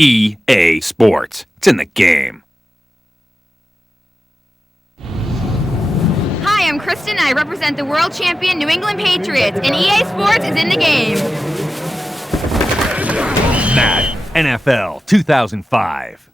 EA Sports. It's in the game. Hi, I'm Kristen. I represent the world champion New England Patriots, and EA Sports is in the game. Madden NFL 2005.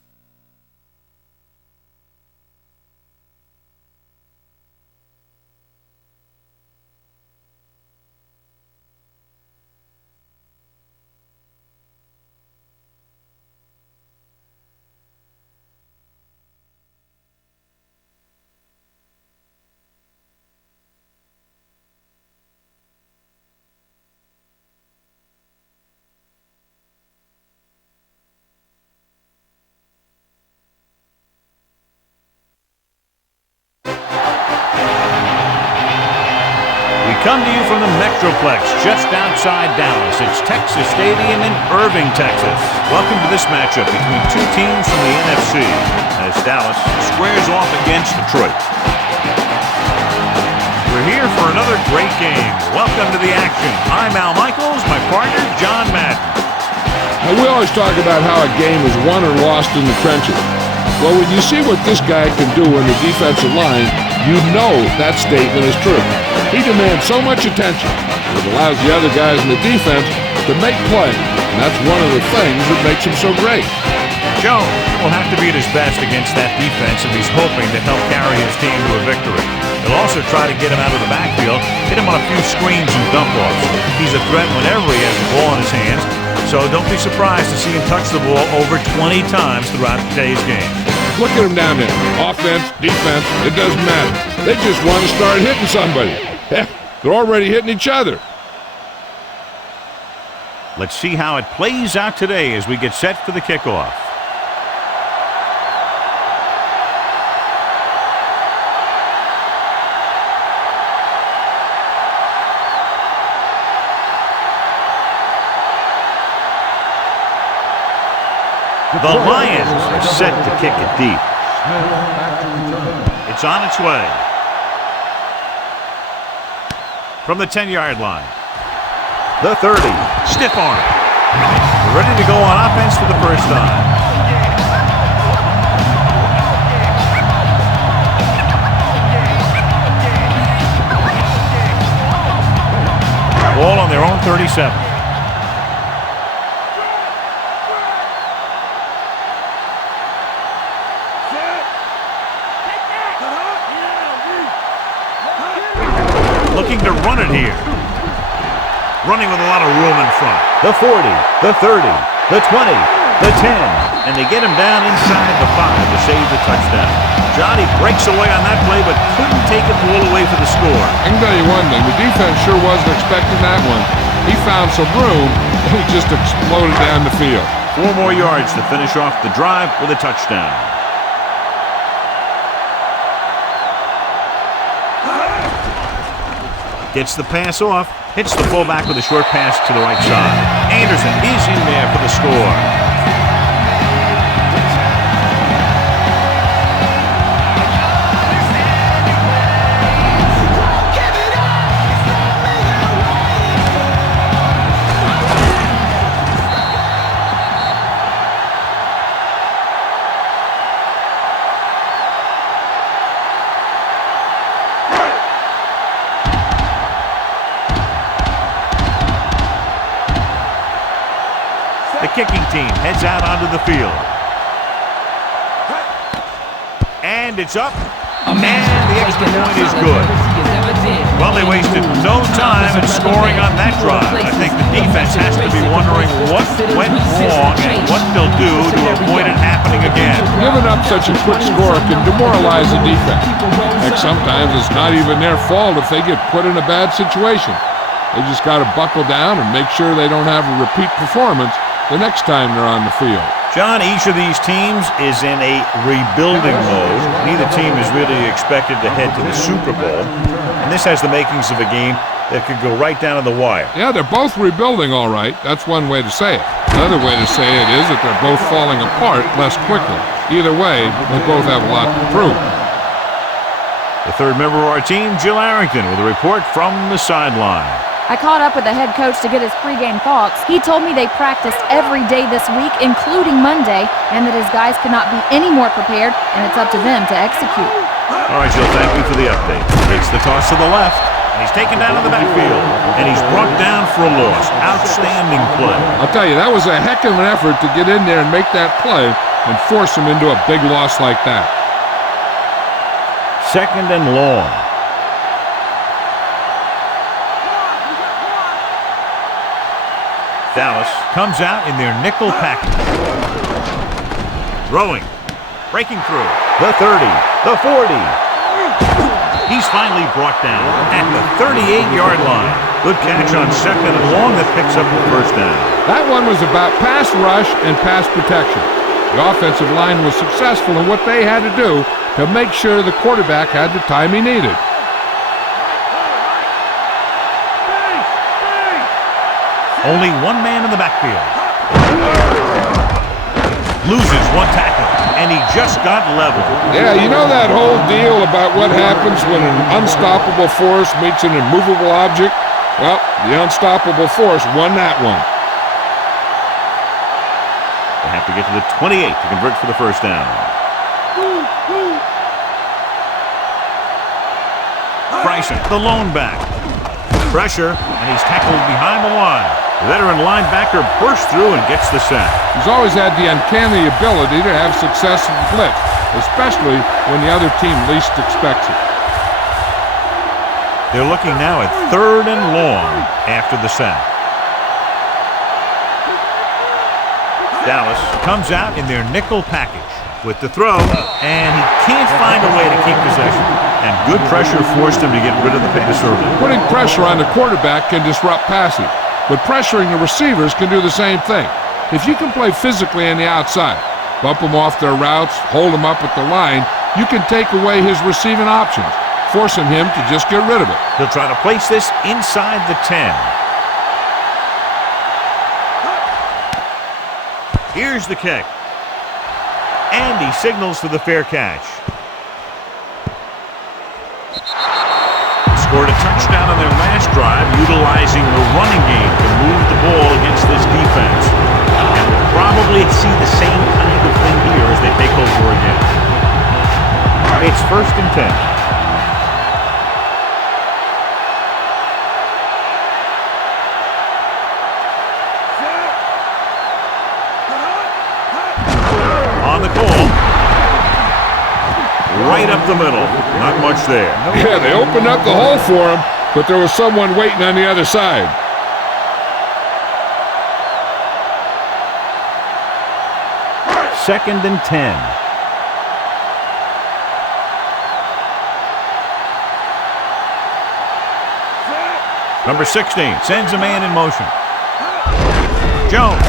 Come to you from the Metroplex, just outside Dallas. It's Texas Stadium in Irving, Texas. Welcome to this matchup between two teams from the NFC, as Dallas squares off against Detroit. We're here for another great game. Welcome to the action. I'm Al Michaels, my partner, John Madden. Now, we always talk about how a game is won or lost in the trenches. Well, when you see what this guy can do in the defensive line, you know that statement is true. He demands so much attention. It allows the other guys in the defense to make plays, and that's one of the things that makes him so great. Jones will have to be at his best against that defense if he's hoping to help carry his team to a victory. He'll also try to get him out of the backfield, hit him on a few screens and dump-offs. He's a threat whenever he has the ball in his hands, so don't be surprised to see him touch the ball over 20 times throughout today's game. Look at him down there. Offense, defense, it doesn't matter. They just want to start hitting somebody. Heck, they're already hitting each other. Let's see how it plays out today as we get set for the kickoff. The Lions are set to kick it deep. It's on its way. From the 10-yard line. The 30. Stiff arm. Ready to go on offense for the first time. Ball on their own 37. Looking to run it here. Running with a lot of room in front. The 40, the 30, the 20, the 10. And they get him down inside the 5 to save the touchdown. Johnny breaks away on that play, but couldn't take it all away for the score. I can tell you one thing. The defense sure wasn't expecting that one. He found some room, and he just exploded down the field. 4 more yards to finish off the drive with a touchdown. Gets the pass off, hits the fullback with a short pass to the right side. Anderson is in there for the score. The kicking team heads out onto the field. And it's up. And the extra point is good. Well, they wasted no time in scoring on that drive. I think the defense has to be wondering what went wrong and what they'll do to avoid it happening again. Giving up such a quick score can demoralize the defense. Heck, sometimes it's not even their fault if they get put in a bad situation. They just got to buckle down and make sure they don't have a repeat performance the next time they're on the field. John, each of these teams is in a rebuilding mode. Neither team is really expected to head to the Super Bowl. And this has the makings of a game that could go right down to the wire. Yeah, they're both rebuilding all right. That's one way to say it. Another way to say it is that they're both falling apart less quickly. Either way, they both have a lot to prove. The third member of our team, Jill Arrington, with a report from the sideline. I caught up with the head coach to get his pregame thoughts. He told me they practiced every day this week, including Monday, and that his guys could not be any more prepared, and it's up to them to execute. All right, Jill, thank you for the update. It's the toss to the left, and he's taken down in the backfield, and he's brought down for a loss. Outstanding play. I'll tell you, that was a heck of an effort to get in there and make that play and force him into a big loss like that. 2nd and long. Dallas comes out in their nickel package. Throwing. Breaking through. The 30. The 40. He's finally brought down at the 38-yard line. Good catch on 2nd and long that picks up the first down. That one was about pass rush and pass protection. The offensive line was successful in what they had to do to make sure the quarterback had the time he needed. Only one man in the backfield. Loses one tackle, and he just got leveled. Yeah, you know that whole deal about what happens when an unstoppable force meets an immovable object? Well, the unstoppable force won that one. They have to get to the 28 to convert for the first down. Bryson, the lone back. Pressure, and he's tackled behind the line. The veteran linebacker bursts through and gets the sack. He's always had the uncanny ability to have success in blitz, especially when the other team least expects it. They're looking now at 3rd and long after the sack. Dallas comes out in their nickel package with the throw, and he can't find a way to keep possession. And good pressure forced him to get rid of the pass early. Putting pressure on the quarterback can disrupt passing, but pressuring the receivers can do the same thing. If you can play physically on the outside, bump them off their routes, hold them up at the line, you can take away his receiving options, forcing him to just get rid of it. He'll try to place this inside the 10. Here's the kick. And he signals for the fair catch. Scored a touchdown on their last drive, utilizing the running game to move the ball against this defense. And we'll probably see the same kind of thing here as they take over again. It's 1st and 10. On the call. Right up the middle. Not much there. Yeah, they opened up the hole for him, but there was someone waiting on the other side. Second and 10. Number 16 sends a man in motion. Jones.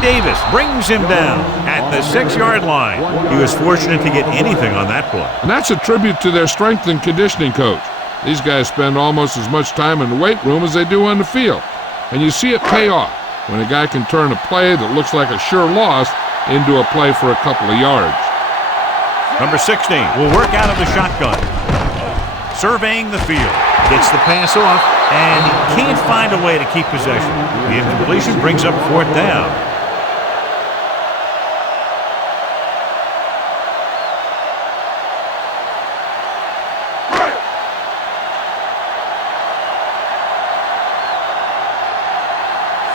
Davis brings him down at the 6-yard line. He was fortunate to get anything on that play. And that's a tribute to their strength and conditioning coach. These guys spend almost as much time in the weight room as they do on the field. And you see it pay off when a guy can turn a play that looks like a sure loss into a play for a couple of yards. Number 16 will work out of the shotgun. Surveying the field. Gets the pass off, and he can't find a way to keep possession. The incompletion brings up 4th down.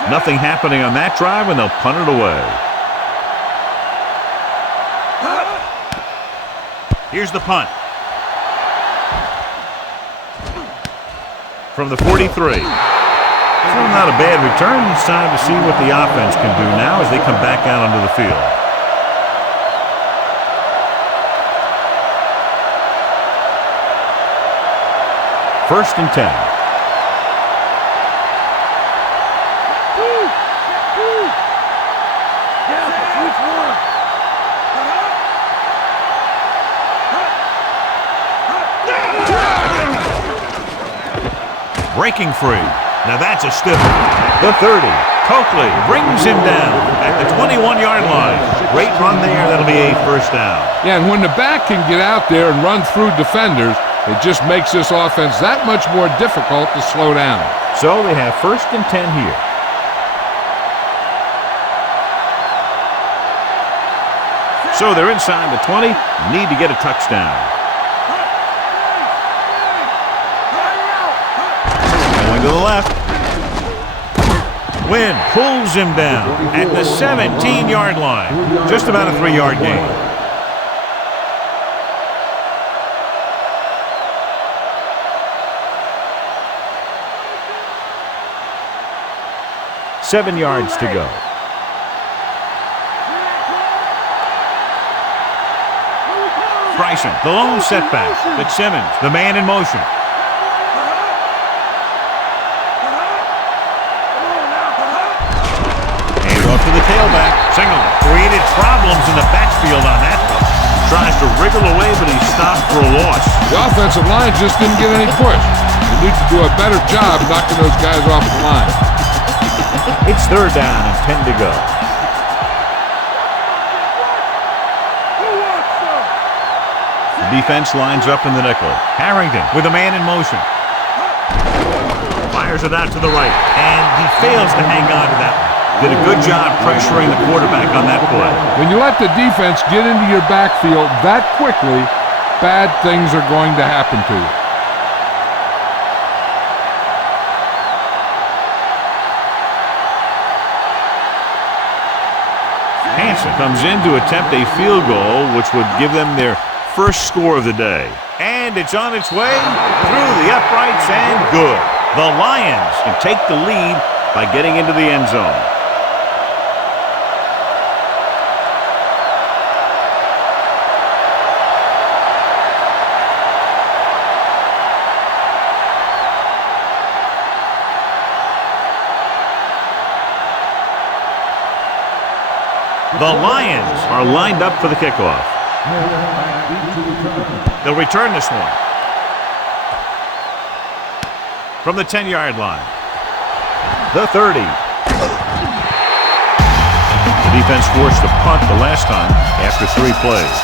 Nothing happening on that drive, and they'll punt it away. Here's the punt. From the 43. Still not a bad return. It's time to see what the offense can do now as they come back out onto the field. First and 10. Breaking free. Now that's a stiff one. The 30. Coakley brings him down at the 21-yard line. Great run there. That'll be a first down. Yeah, and when the back can get out there and run through defenders, It just makes this offense that much more difficult to slow down. So they have 1st and 10 here. So they're inside the 20. Need to get a touchdown. Going to the left. Wynn pulls him down at the 17-yard line. Just about a 3-yard gain. Seven yards to go. Bryson, the lone setback. Fitzsimmons, the man in motion. Hand off to the tailback. Single created problems in the backfield on that one. Tries to wriggle away, but he's stopped for a loss. The offensive line just didn't get any push. You need to do a better job knocking those guys off the line. It's 3rd down and 10 to go. The defense lines up in the nickel. Harrington with a man in motion. Fires it out to the right, and he fails to hang on to that one. Did a good job pressuring the quarterback on that play. When you let the defense get into your backfield that quickly, bad things are going to happen to you. Hansen comes in to attempt a field goal, which would give them their first score of the day. And it's on its way through the uprights and good. The Lions can take the lead by getting into the end zone. The Lions are lined up for the kickoff. They'll return this one. From the 10-yard line. The 30. The defense forced a punt the last time after 3 plays.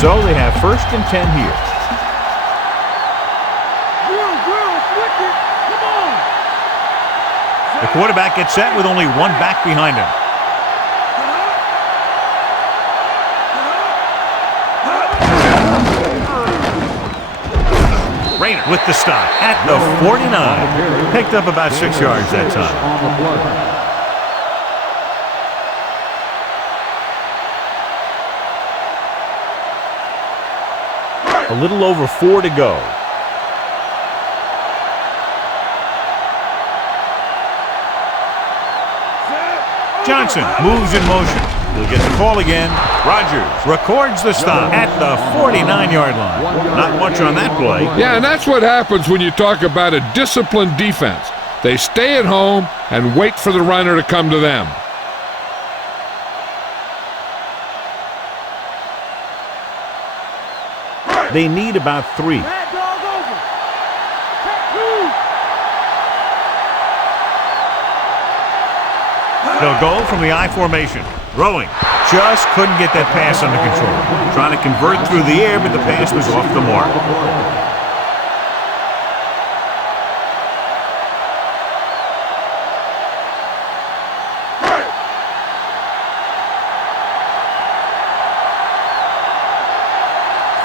So they have 1st and 10 here. The quarterback gets set with only one back behind him. Rayner with the stop at the 49. Picked up about 6 yards that time. A little over 4 to go. Johnson moves in motion. He'll get the call again. Rodgers records the stop at the 49-yard line. Not much on that play. Yeah, and that's what happens when you talk about a disciplined defense. They stay at home and wait for the runner to come to them. They need about 3. They'll go from the I formation. Throwing. Just couldn't get that pass under control. Trying to convert through the air, but the pass was off the mark.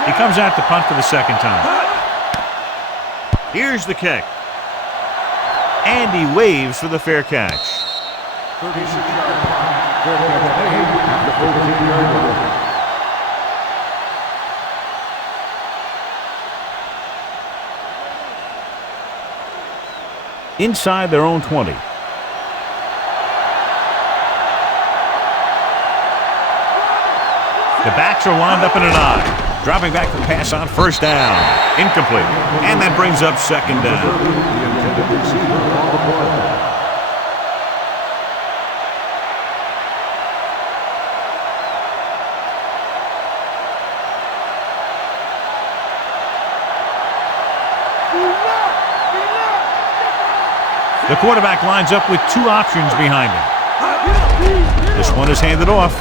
He comes out to punt for the 2nd time. Here's the kick. And he waves for the fair catch. 36-yard punt. Fair catch made at the 14-yard line. Inside their own 20. The backs are lined up in an I. Dropping back the pass on 1st down. Incomplete. And that brings up 2nd down. The quarterback lines up with 2 options behind him. This one is handed off.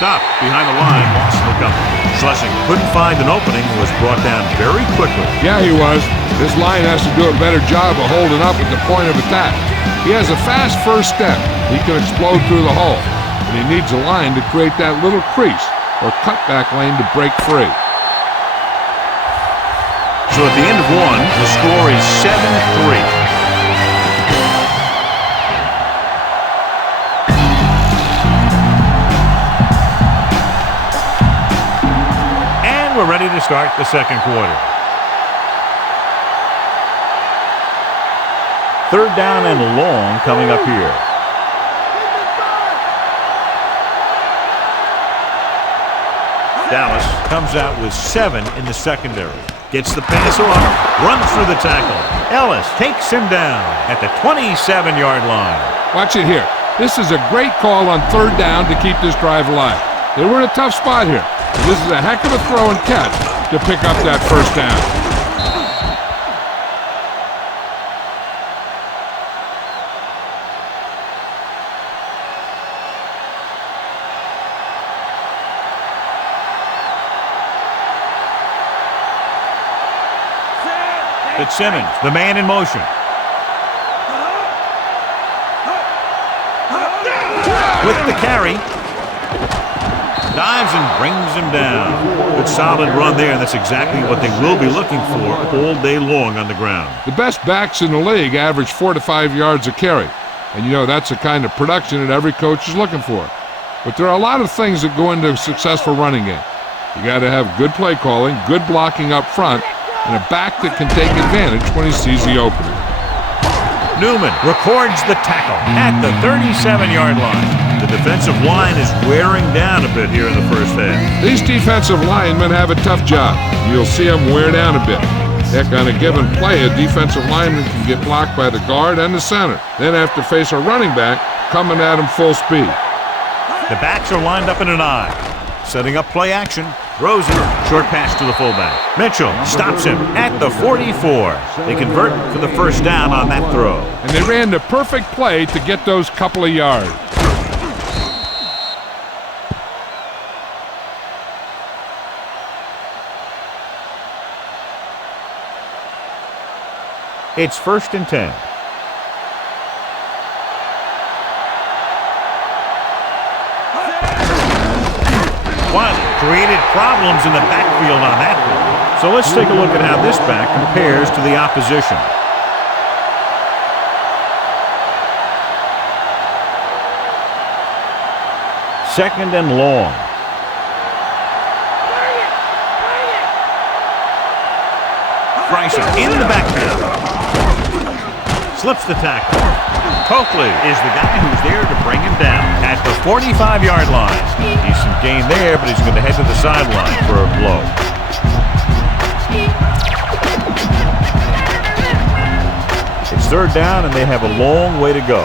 Stop behind the line. Lost the cover. Schlesing couldn't find an opening and was brought down very quickly. Yeah, he was. This line has to do a better job of holding up at the point of attack. He has a fast first step. He can explode through the hole. But he needs a line to create that little crease or cutback lane to break free. So at the end of one, the score is 7-3. We're ready to start the second quarter. Third down and long coming up here. Dallas comes out with 7 in the secondary. Gets the pass off, runs through the tackle. Ellis takes him down at the 27-yard line. Watch it here. This is a great call on third down to keep this drive alive. They were in a tough spot here. This is a heck of a throw and catch to pick up that first down. Fitzsimmons, the man in motion. With the carry. Dives and brings him down. Good solid run there, and that's exactly what they will be looking for all day long on the ground. The best backs in the league average 4 to 5 yards a carry. And you know that's the kind of production that every coach is looking for. But there are a lot of things that go into a successful running game. You got to have good play calling, good blocking up front, and a back that can take advantage when he sees the opening. Newman records the tackle at the 37-yard line. The defensive line is wearing down a bit here in the first half. These defensive linemen have a tough job. You'll see them wear down a bit. Heck, on a given play, a defensive lineman can get blocked by the guard and the center, then have to face a running back coming at him full speed. The backs are lined up in an I. Setting up play action. Throws it. Short pass to the fullback. Mitchell stops him at the 44. They convert for the first down on that throw. And they ran the perfect play to get those couple of yards. It's 1st and 10. Wiley created problems in the backfield on that one. So let's take a look at how this back compares to the opposition. Second and long. Bryson in the backfield. Slips the tackle. Coakley is the guy who's there to bring him down at the 45-yard line. Decent gain there, but he's going to head to the sideline for a blow. It's third down, and they have a long way to go.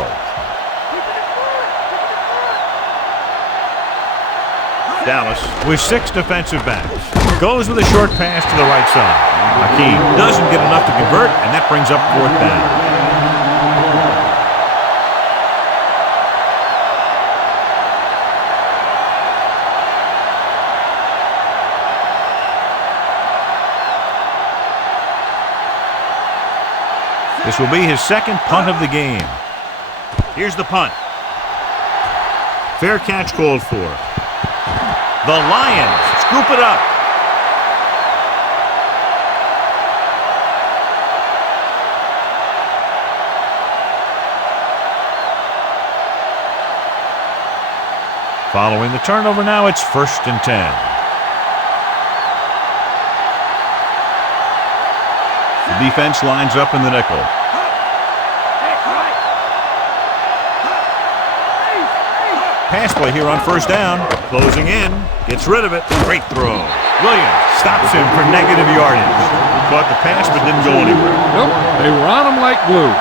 Dallas with 6 defensive backs. Goes with a short pass to the right side. Hakeem doesn't get enough to convert, and that brings up 4th down. This will be his second punt of the game. Here's the punt. Fair catch called for. The Lions scoop it up. Following the turnover now, it's 1st and 10. The defense lines up in the nickel. Pass play here on first down. Closing in. Gets rid of it. Great throw. Williams stops him for negative yardage. Caught the pass but didn't go anywhere. Nope. They were on him like glue.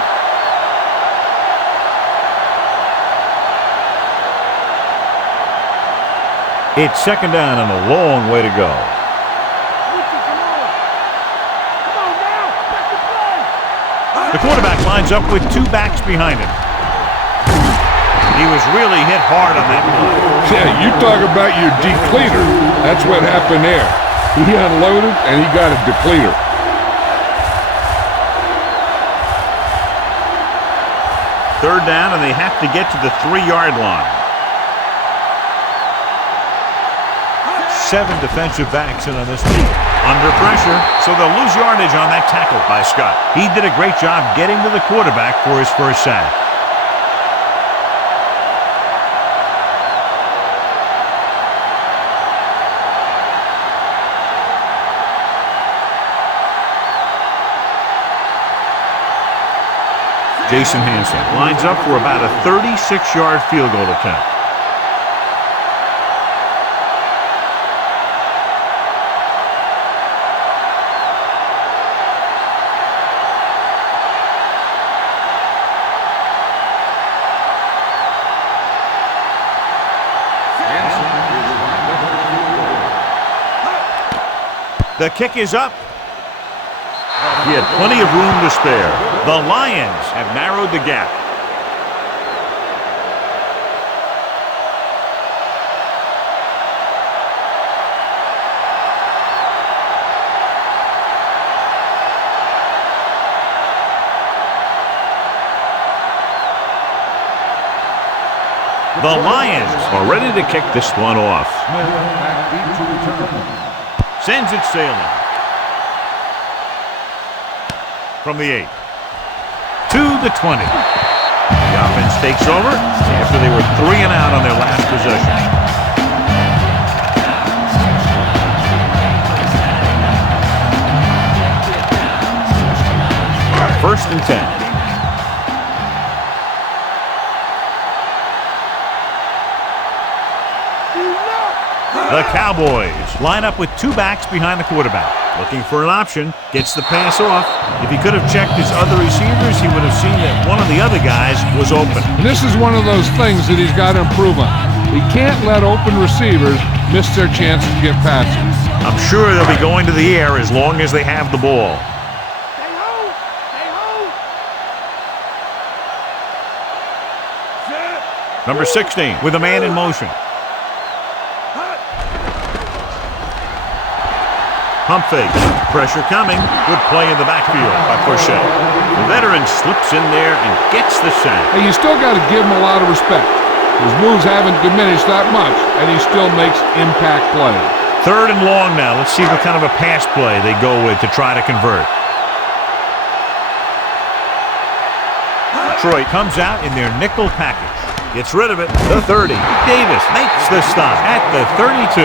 It's second down and a long way to go. The quarterback lines up with 2 backs behind him. He was really hit hard on that play. Yeah, you talk about your depleter. That's what happened there. He unloaded, and he got a depleter. Third down, and they have to get to the 3-yard line. 7 defensive backs in on this team. Under pressure, so they'll lose yardage on that tackle by Scott. He did a great job getting to the quarterback for his first sack. Jason Hansen lines up for about a 36-yard field goal attempt. The kick is up. He had plenty of room to spare. The Lions have narrowed the gap. The Lions are ready to kick this one off. Sends it sailing. From the 8 to the 20. The offense takes over after they were 3 and out on their last possession. First and 10. The Cowboys line up with 2 backs behind the quarterback. Looking for an option, gets the pass off. If he could have checked his other receivers, he would have seen that one of the other guys was open. And this is one of those things that he's got to improve on. He can't let open receivers miss their chance to get passes. I'm sure they'll be going to the air as long as they have the ball. Number 16 with a man in motion. Pump fake. Pressure coming. Good play in the backfield by Crochet. The veteran slips in there and gets the sack. Hey, you still got to give him a lot of respect. His moves haven't diminished that much, and he still makes impact plays. 3rd and long now. Let's see what kind of a pass play they go with to try to convert. Detroit comes out in their nickel package. Gets rid of it. The 30. Davis makes the stop at the 32.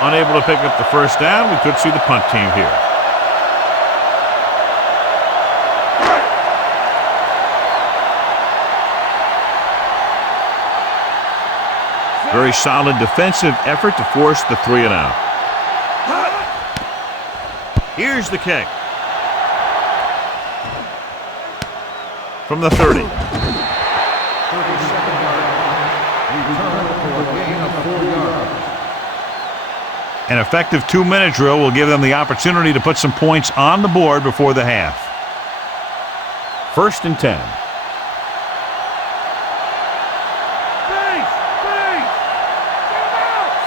Unable to pick up the first down, we could see the punt team here. Very solid defensive effort to force the 3 and out. Here's the kick. From the 30. An effective 2-minute drill will give them the opportunity to put some points on the board before the half. 1st and 10.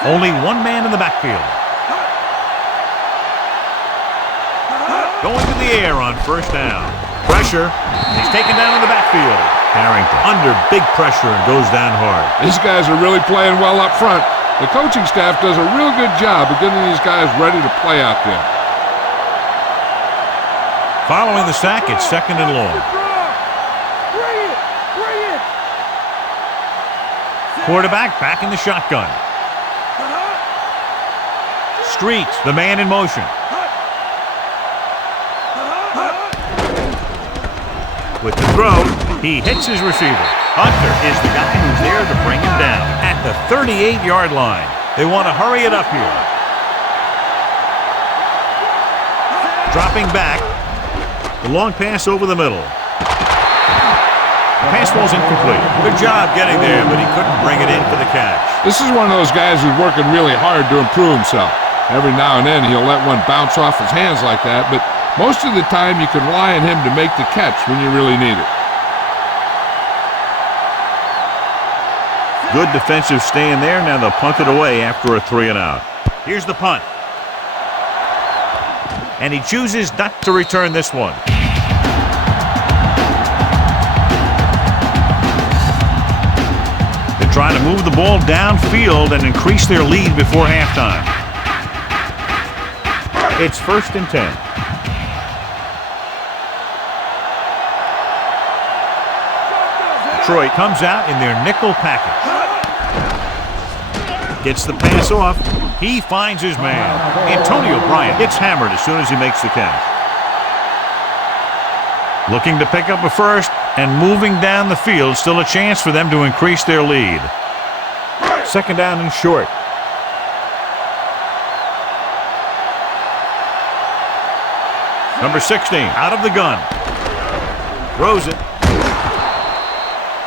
Only 1 man in the backfield. Going to the air on 1st down. Pressure. He's taken down in the backfield. Harrington under big pressure and goes down hard. These guys are really playing well up front. The coaching staff does a real good job of getting these guys ready to play out there. Following the sack, it's 2nd and long. Quarterback back in the shotgun. Street, the man in motion. With the throw, he hits his receiver. Hunter is the guy who's there to bring him down at the 38-yard line. They want to hurry it up here. Dropping back. The long pass over the middle. The pass ball's incomplete. Good job getting there, but he couldn't bring it in for the catch. This is one of those guys who's working really hard to improve himself. Every now and then he'll let one bounce off his hands like that, but most of the time you can rely on him to make the catch when you really need it. Good defensive stand there. Now they'll punt it away after a 3-and-out. Here's the punt. And he chooses not to return this one. They're trying to move the ball downfield and increase their lead before halftime. It's 1st and 10. Detroit comes out in their nickel package. Gets the pass off. He finds his man. Antonio Bryant gets hammered as soon as he makes the catch. Looking to pick up a first and moving down the field. Still a chance for them to increase their lead. 2nd down and short. Number 16 out of the gun. Throws it.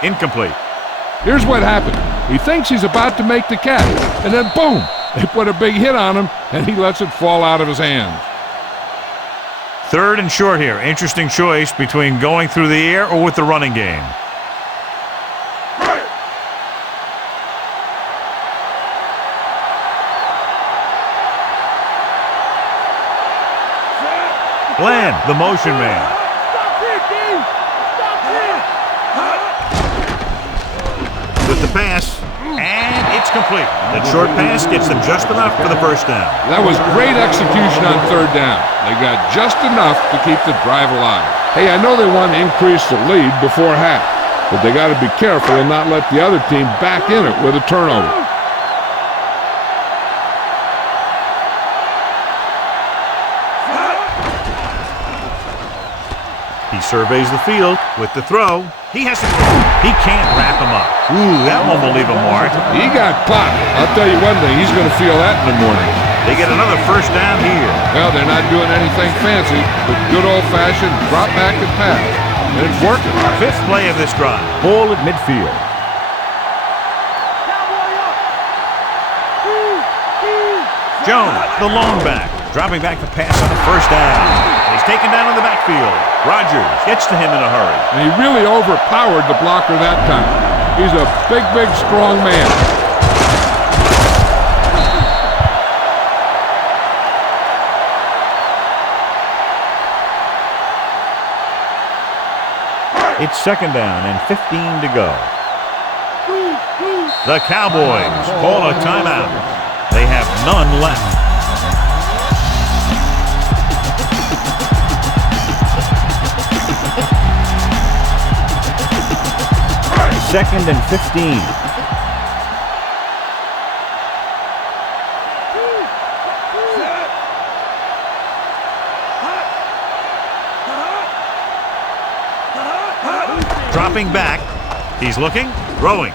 Incomplete. Here's what happened. He thinks he's about to make the catch, and then boom, they put a big hit on him, and he lets it fall out of his hands. 3rd and short here. Interesting choice between going through the air or with the running game. Glenn, the motion man. With the pass, and it's complete. That short pass gets them just enough for the first down. That was great execution on 3rd down. They got just enough to keep the drive alive. Hey, I know they want to increase the lead before half, but they got to be careful and not let the other team back in it with a turnover. He surveys the field with the throw. He can't wrap him up. Ooh, that one will leave a mark. He got popped. I'll tell you one thing, he's going to feel that in the morning. They get another first down here. Well, they're not doing anything fancy, but good old-fashioned drop back and pass. And it's working. 5th play of this drive. Ball at midfield. Jones, the long back, dropping back the pass on the first down. And he's taken down in the backfield. Rogers gets to him in a hurry. And he really overpowered the blocker that time. He's a big, big, strong man. It's 2nd down and 15 to go. The Cowboys call a timeout. They have none left. Second and 15. Dropping back. He's looking, throwing.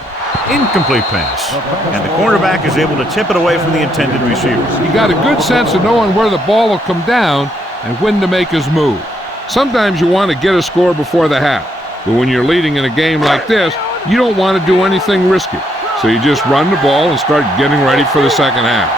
Incomplete pass. And the cornerback is able to tip it away from the intended receiver. He got a good sense of knowing where the ball will come down and when to make his move. Sometimes you want to get a score before the half, but when you're leading in a game like this, you don't want to do anything risky. So you just run the ball and start getting ready for the second half.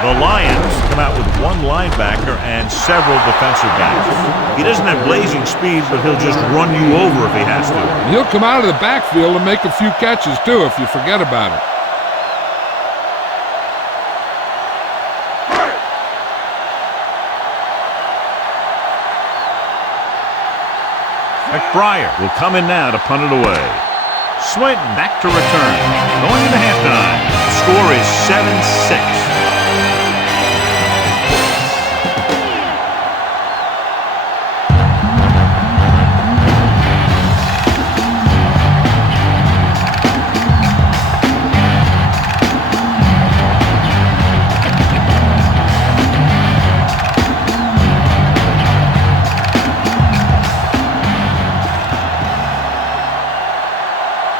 The Lions come out with one linebacker and several defensive backs. He doesn't have blazing speed, but he'll just run you over if he has to. And he'll come out of the backfield and make a few catches, too, if you forget about it. McBriar will come in now to punt it away. Swinton back to return. Going into halftime. The score is 7-6.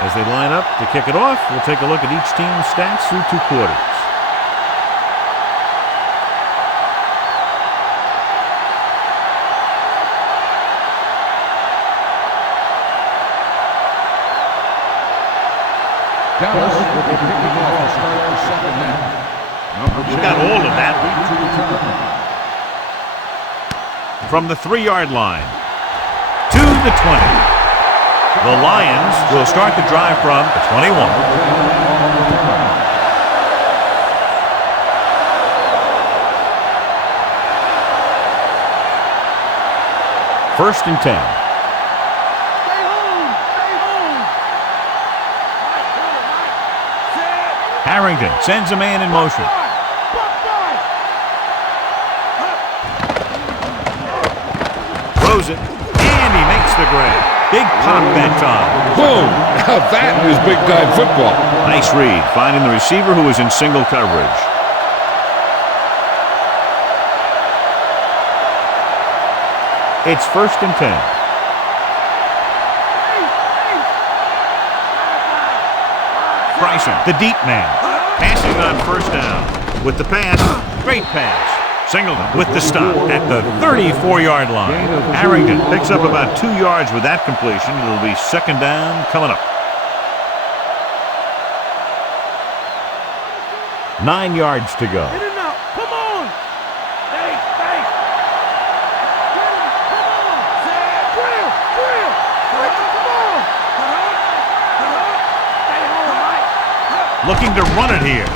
As they line up to kick it off, we'll take a look at each team's stats through 2 quarters. Dallas will be kicking off to start the second half. You got all of that. From the 3-yard line to the 20. The Lions will start the drive from the 21. First and 10. Harrington sends a man in motion. Throws it, and he makes the grab. Big pop that time. Boom! That is big-time football. Nice read, finding the receiver who was in single coverage. It's first and 10. Bryson, the deep man, passing on first down. With the pass, great pass. Singleton with the stop at the 34-yard line. Harrington picks up about 2 yards with that completion. It'll be second down coming up. 9 yards to go. Come on! Looking to run it here.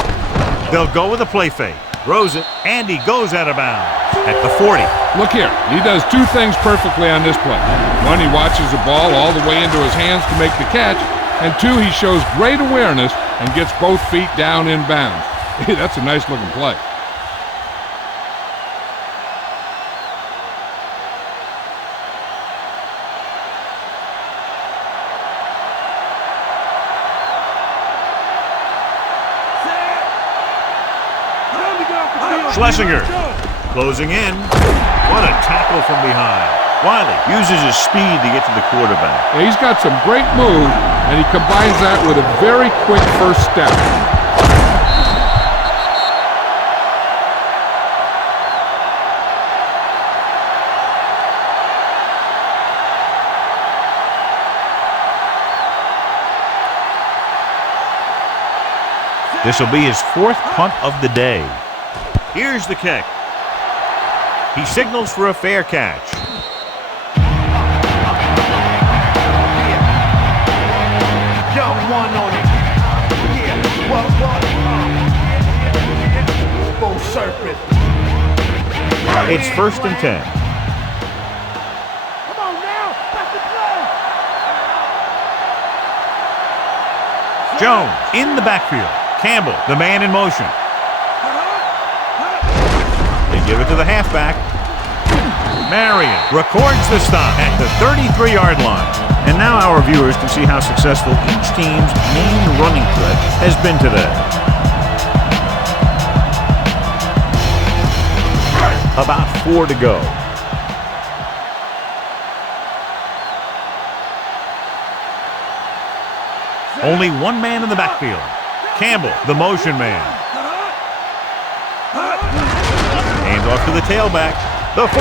They'll go with a play fake. Throws it, and he goes out of bounds at the 40. Look here. He does 2 things perfectly on this play. 1, he watches the ball all the way into his hands to make the catch. And 2, he shows great awareness and gets both feet down in bounds. That's a nice-looking play. Schlesinger closing in. What a tackle from behind. Wiley uses his speed to get to the quarterback. Yeah, he's got some great move, and he combines that with a very quick first step. This will be his 4th punt of the day. Here's the kick. He signals for a fair catch. It's first and 10. Come on now, that's the play. Jones in the backfield. Campbell, the man in motion. They give it to the halfback. Marion records the stop at the 33-yard line. And now our viewers can see how successful each team's main running threat has been today. About 4 to go. Only one man in the backfield. Campbell, the motion man. Hand off to the tailback. The 40.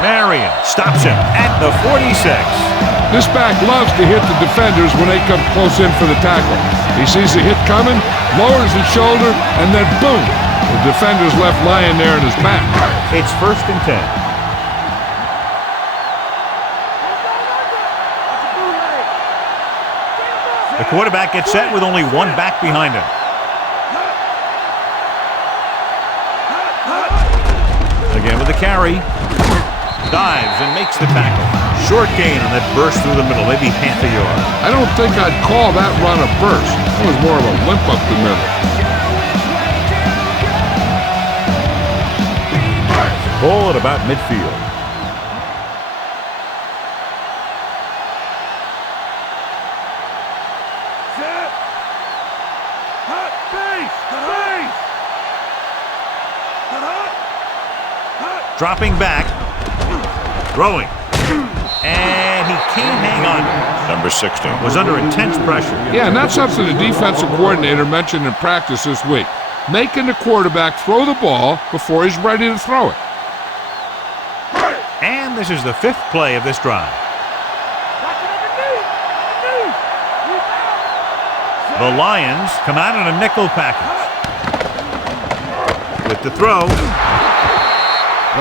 Marion stops him at the 46. This back loves to hit the defenders when they come close in for the tackle. He sees the hit coming, lowers his shoulder, and then boom! The defender's left lying there in his back. It's first and 10. The quarterback gets set with only one back behind him. Again with the carry. Dives and makes the tackle. Short gain on that burst through the middle, maybe half a yard. I don't think I'd call that run a burst. It was more of a limp up the middle. Ball at about midfield. Dropping back. Throwing. And he can't hang on. Number 16 was under intense pressure. Yeah, and that's something the defensive coordinator mentioned in practice this week. Making the quarterback throw the ball before he's ready to throw it. And this is the 5th play of this drive. The Lions come out in a nickel package. With the throw.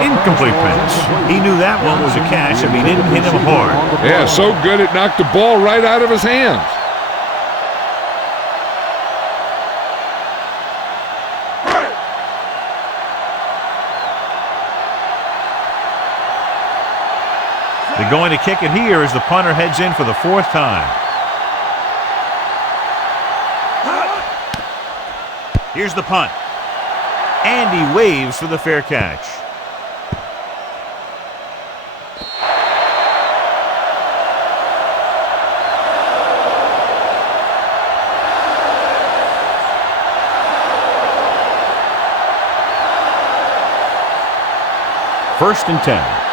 Incomplete pass. He knew that one was a catch if he didn't hit him hard. Yeah, so good it knocked the ball right out of his hands. They're going to kick it here as the punter heads in for the 4th time. Here's the punt. And he waves for the fair catch. First and 10.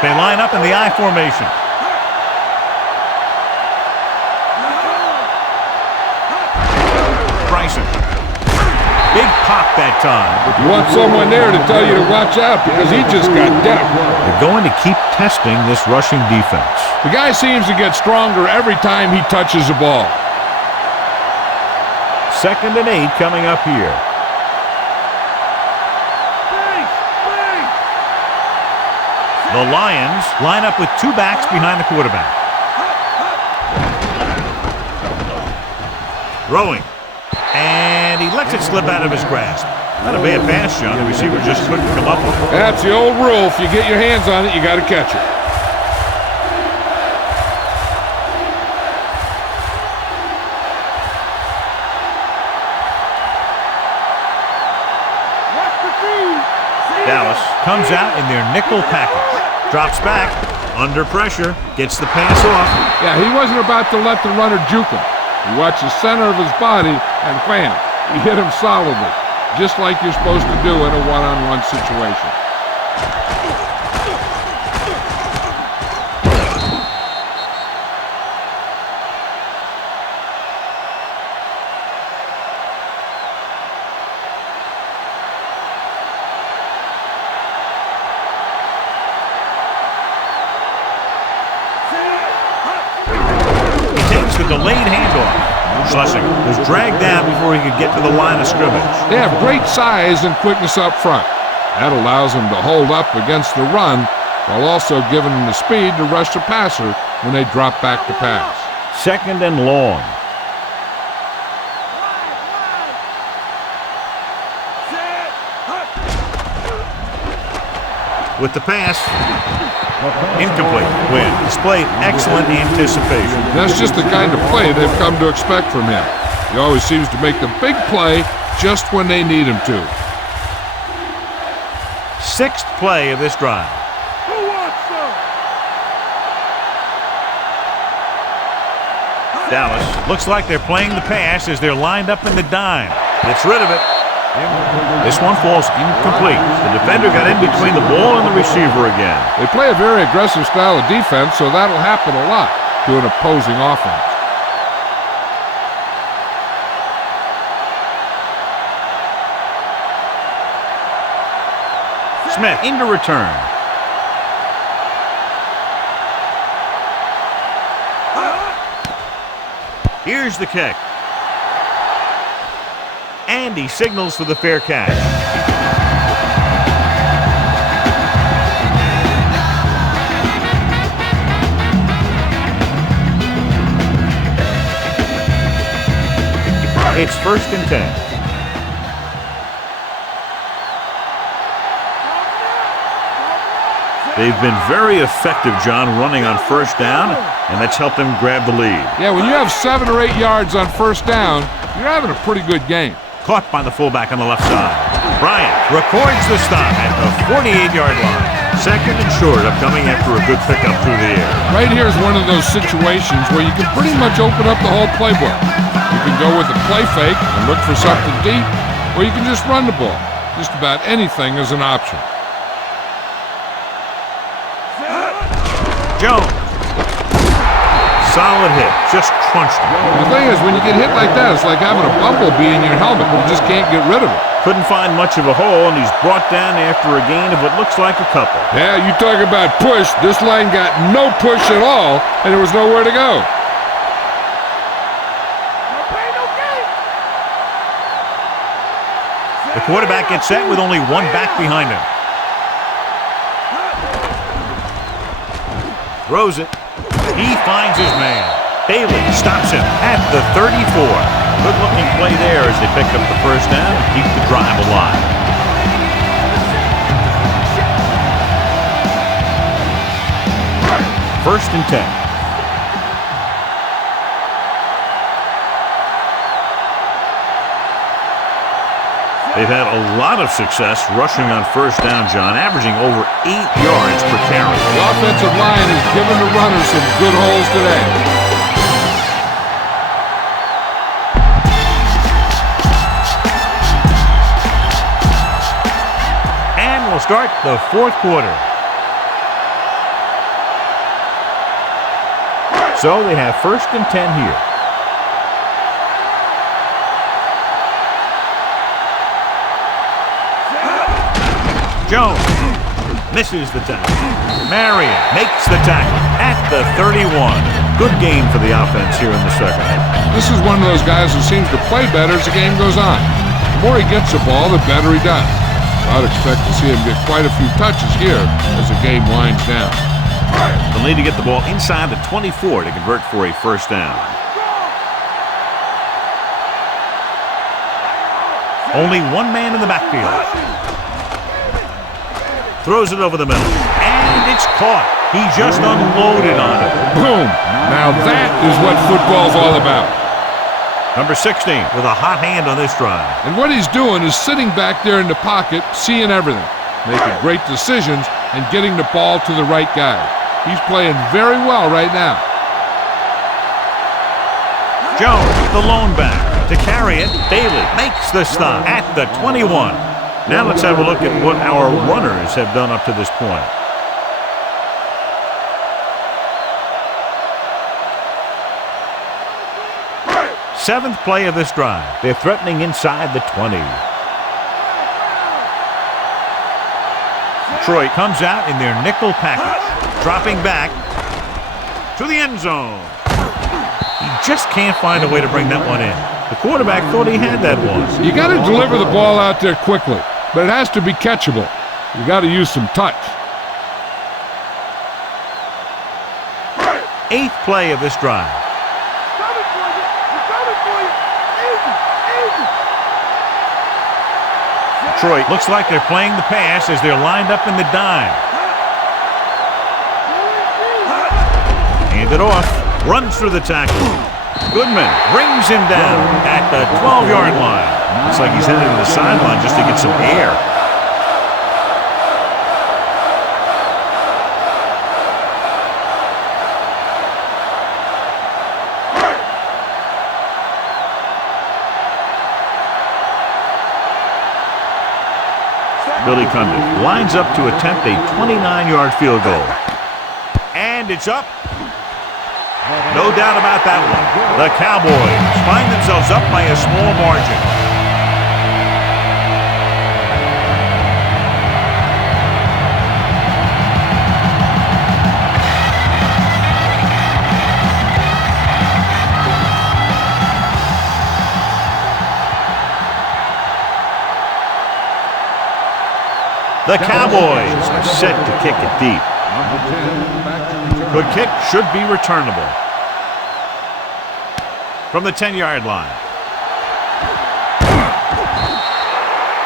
They line up in the I formation. Bryson. Big pop that time. You want someone there to tell you to watch out because he just got decked. They're going to keep testing this rushing defense. The guy seems to get stronger every time he touches the ball. 2nd and 8 coming up here. The Lions line up with 2 backs behind the quarterback. Throwing. And he lets it slip out of his grasp. Not a bad pass, John. The receiver just couldn't come up with it. That's the old rule. If you get your hands on it, you got to catch it. Dallas comes out in their nickel package. Drops back, under pressure, gets the pass off. Yeah, he wasn't about to let the runner juke him. He watched the center of his body, and wham, he hit him solidly, just like you're supposed to do in a one-on-one situation. Delayed handoff. Schlesinger was dragged down before he could get to the line of scrimmage. They have great size and quickness up front. That allows them to hold up against the run while also giving them the speed to rush the passer when they drop back to pass. 2nd and long. With the pass. Incomplete. Win. Displayed excellent anticipation. That's just the kind of play they've come to expect from him. He always seems to make the big play just when they need him to. 6th play of this drive. Who wants some? Dallas looks like they're playing the pass as they're lined up in the dime. Gets rid of it. This one falls incomplete. The defender got in between the ball and the receiver again. They play a very aggressive style of defense, so that'll happen a lot to an opposing offense. Smith into return. Here's the kick. And he signals for the fair catch. It's 1st and 10. They've been very effective, John, running on 1st down, and that's helped them grab the lead. Yeah, when you have 7 or 8 yards on 1st down, you're having a pretty good game. Caught by the fullback on the left side. Bryant records the stop at the 48-yard line. 2nd and short upcoming after a good pickup through the air. Right here is one of those situations where you can pretty much open up the whole playbook. You can go with a play fake and look for something deep, or you can just run the ball. Just about anything is an option. Jones. Solid hit. Just crunched him. The thing is, when you get hit like that, it's like having a bumblebee in your helmet. You just can't get rid of it. Couldn't find much of a hole, and he's brought down after a gain of what looks like a couple. Yeah, you talk about push. This line got no push at all, and there was nowhere to go. The quarterback gets set with only one back behind him. Throws it. He finds his man. Bailey stops him at the 34. Good-looking play there as they pick up the first down and keep the drive alive. First and 10. They've had a lot of success rushing on first down, John, averaging over 8 yards per carry. The offensive line has given the runners some good holes today. And we'll start the fourth quarter. So they have first and 10 here. Jones misses the tackle. Marion makes the tackle at the 31. Good game for the offense here in the second. This is one of those guys who seems to play better as the game goes on. The more he gets the ball, the better he does. I'd expect to see him get quite a few touches here as the game winds down. They'll need to get the ball inside the 24 to convert for a first down. Only one man in the backfield. Throws it over the middle. And it's caught. He just unloaded on it. Boom. Now that is what football's all about. Number 16 with a hot hand on this drive. And what he's doing is sitting back there in the pocket, seeing everything, making great decisions, and getting the ball to the right guy. He's playing very well right now. Jones, the lone back. To carry it, Bailey makes the stop at the 21. Now let's have a look at what our runners have done up to this point. Seventh play of this drive. They're threatening inside the 20. Detroit comes out in their nickel package. Dropping back to the end zone. He just can't find a way to bring that one in. The quarterback thought he had that one. You got to deliver the ball out there quickly, but it has to be catchable. You got to use some touch. Eighth play of this drive. Detroit looks like they're playing the pass as they're lined up in the dime. Hand it off. Runs through the tackle. Goodman brings him down at the 12-yard line. Looks like he's headed to the sideline just to get some air. Billy Cundiff lines up to attempt a 29-yard field goal. And it's up. No doubt about that one. The Cowboys find themselves up by a small margin. The Cowboys are set to kick it deep. Good kick, should be returnable. From the 10-yard line.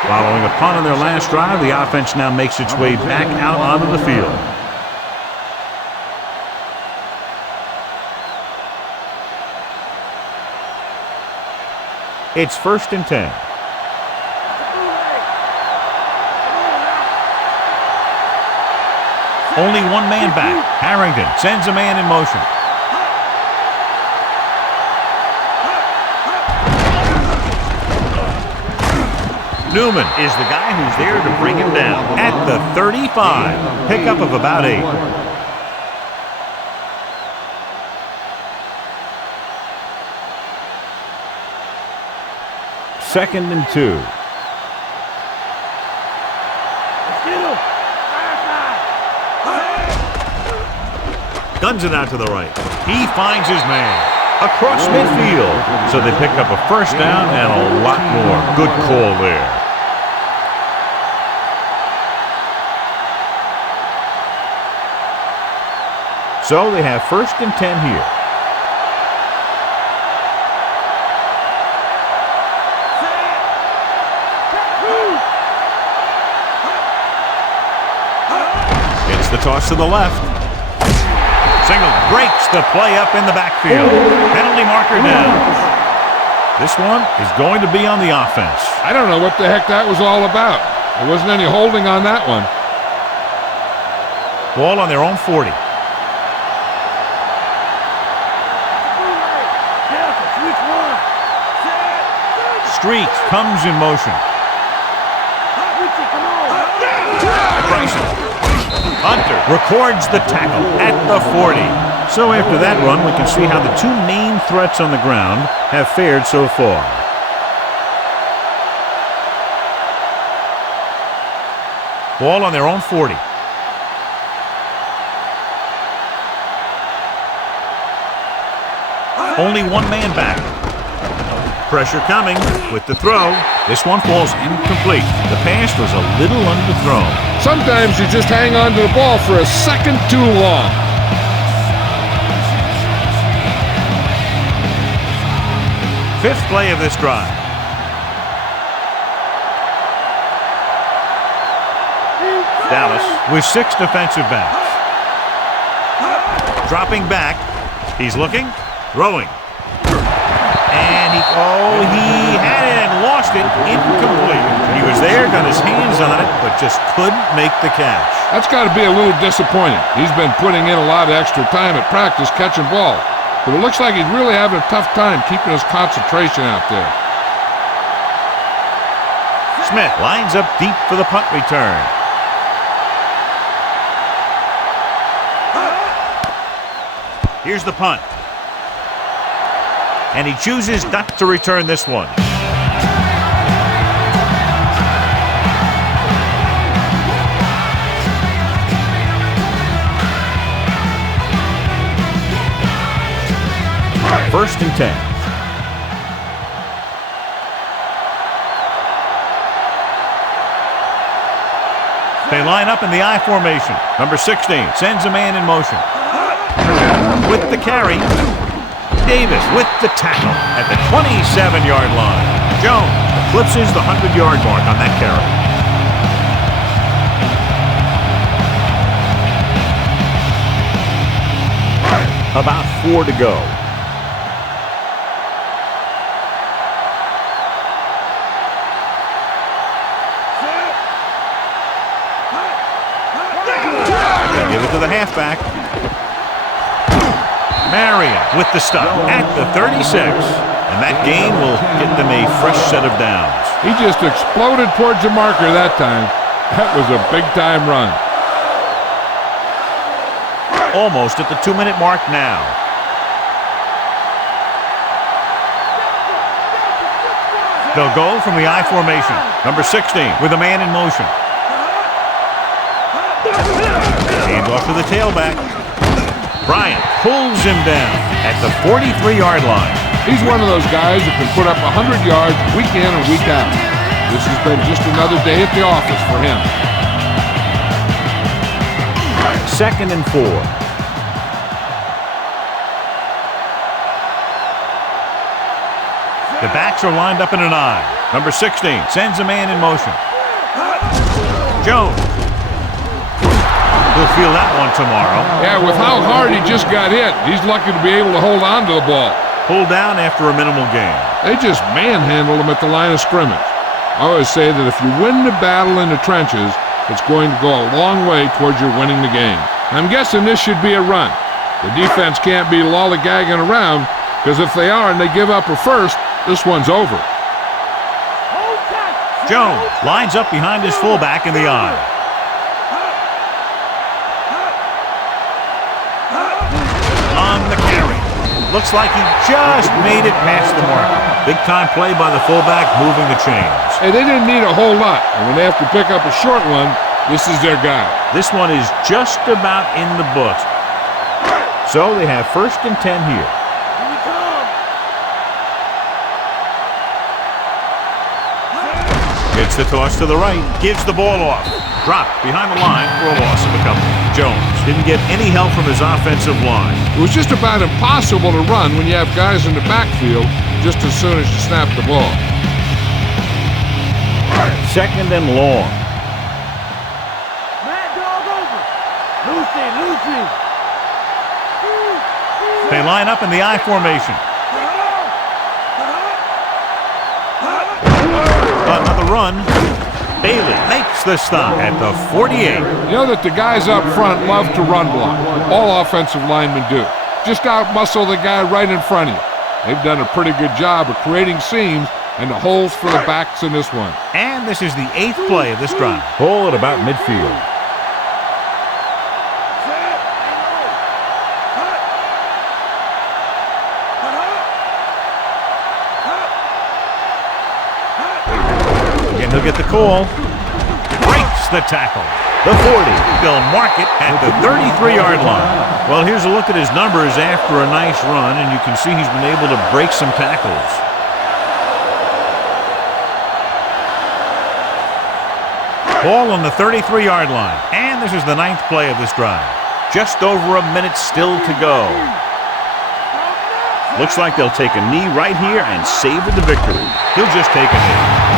Following a punt on their last drive, the offense now makes its way back out onto the field. It's first and 10. Only one man back. Harrington sends a man in motion. Newman is the guy who's there to bring him down at the 35. Pickup of about 8. Second and 2. Guns it out to the right. He finds his man across midfield. So they pick up a first down and a lot more. Good call there. So they have 1st and 10 here. It's the toss to the left. Single breaks the play up in the backfield. Penalty marker down. This one is going to be on the offense. I don't know what the heck that was all about. There wasn't any holding on that one. Ball on their own 40. Street comes in motion. Hunter records the tackle at the 40. So after that run, we can see how the two main threats on the ground have fared so far. Ball on their own 40. Only one man back. Pressure coming with the throw. This one falls incomplete. The pass was a little underthrown. Sometimes you just hang on to the ball for a second too long. Fifth play of this drive. Dallas with 6 defensive backs. Dropping back. He's looking, throwing. And he had it and lost it. Incomplete. He was there, got his hands on it, but just couldn't make the catch. That's got to be a little disappointing. He's been putting in a lot of extra time at practice catching balls. But it looks like he's really having a tough time keeping his concentration out there. Smith lines up deep for the punt return. Here's the punt. And he chooses not to return this one. First and 10. They line up in the I formation. Number 16 sends a man in motion. With the carry, Davis with the tackle at the 27-yard line. Jones eclipses the 100-yard mark on that carry. About 4 to go. They give it to the halfback. Marion with the stop at the 36. And that gain will get them a fresh set of downs. He just exploded towards the marker that time. That was a big-time run. Almost at the 2-minute mark now. They'll go from the I formation. Number 16 with a man in motion. Hand off to the tailback. Bryant pulls him down at the 43-yard line. He's one of those guys that can put up 100 yards week in and week out. This has been just another day at the office for him. 2nd and 4. The backs are lined up in an I. Number 16 sends a man in motion. Jones. We'll feel that one tomorrow. Yeah, with how hard he just got hit, he's lucky to be able to hold on to the ball. Pulled down after a minimal gain. They just manhandled him at the line of scrimmage. I always say that if you win the battle in the trenches, it's going to go a long way towards your winning the game. I'm guessing this should be a run. The defense can't be lollygagging around, because if they are and they give up a first, this one's over. Jones lines up behind his fullback in the I. On the carry. Looks like he just made it past the mark. Big time play by the fullback, moving the chains. Hey, they didn't need a whole lot. And when they have to pick up a short one, this is their guy. This one is just about in the books. So they have 1st and 10 here. It's the toss to the right. Gives the ball off. Dropped behind the line for a loss of a couple. Jones Didn't get any help from his offensive line. It was just about impossible to run when you have guys in the backfield just as soon as you snap the ball. Second and long. Mad dog over. Lucy. They line up in the I formation. Another run. Bailey makes the stop at the 48. You know that the guys up front love to run block. All offensive linemen do. Just out-muscle the guy right in front of you. They've done a pretty good job of creating seams and the holes for the backs in this one. And this is the 8th play of this drive. Ball at about midfield. He'll get the call. Breaks the tackle. The 40. They'll mark it at the 33-yard line. Well, here's a look at his numbers after a nice run, and you can see he's been able to break some tackles. Ball on the 33-yard line. And this is the 9th play of this drive. Just over a minute still to go. Looks like they'll take a knee right here and savor the victory. He'll just take a knee.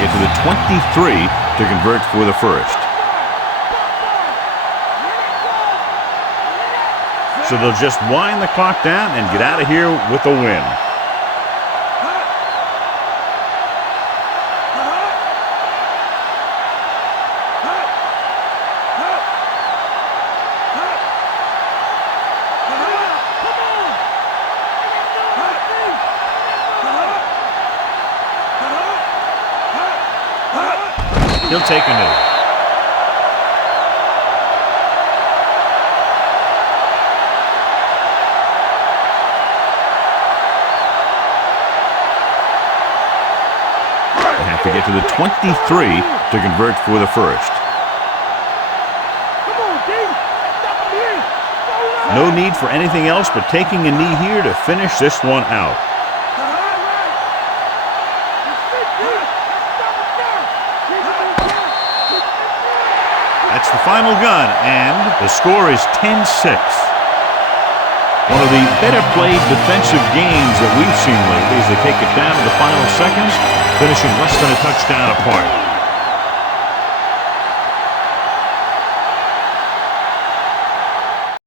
Get to the 23 to convert for the first. So they'll just wind the clock down and get out of here with a win. He'll take a knee. They have to get to the 23 to convert for the first. No need for anything else but taking a knee here to finish this one out. That's the final gun, and the score is 10-6. One of the better played defensive games that we've seen lately as they take it down to the final seconds, finishing less than a touchdown apart.